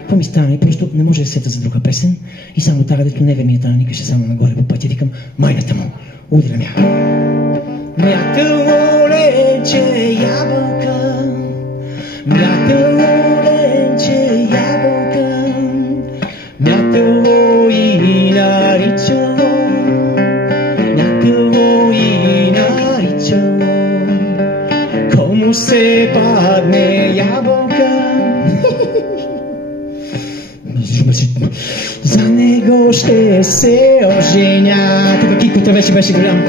Какво ми стана и просто не може да сета за друга песен и само тая, дето не ми е тая, никаше само нагоре по пътя, викам майната му, удрям я. Мятало ленче ябълка, мятало ленче ябълка, мятало и наричало, мятало и наричало, кому се падне ябълка, за него ще се оженя. Тук кикота вече беше голям.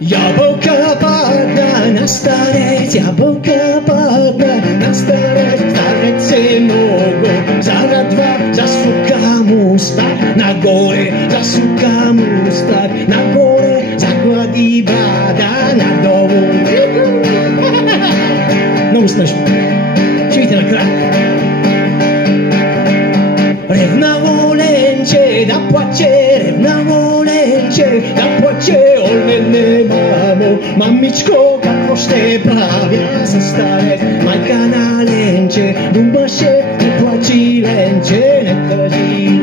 Ябълка падна на старец, ябълка падна на старец. Старец е много зарадва, засука му стар. Нагоре засука му стар, нагоре заглади бада, надолу. Много смешно. Чуйте накрая. Ревнало ленче да плаче, ревнало ленче да плаче. Оле, мамо, мамичко, какво ще правя с старец? Майка на ленче думаше, не плачи ленче, не тъжи.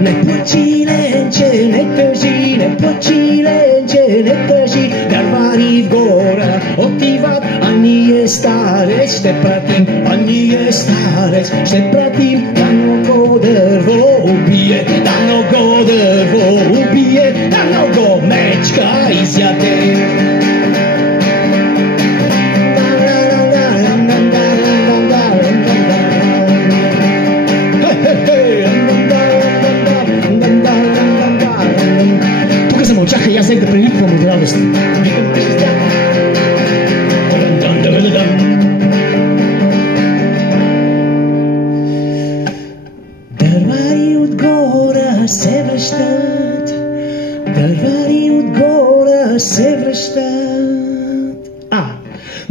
Не плачи ленче, не тъжи, не плачи ленче, не тъжи. Дървари в гора отиват, а ние старец ще пратим, а ние старец ще пратим. Да много дърво убие, да много дърво убие, да много мечка изяде. Тук замълчаха и аз взех да прилипвам от радост. Дървари от гора се връщат, дървари от гора се връщат.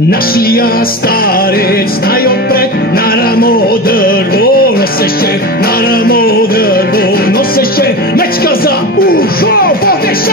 Нашия старец най-отпред на рамо дърво носеше, на рамо дърво носеше, мечка за ухо водеше.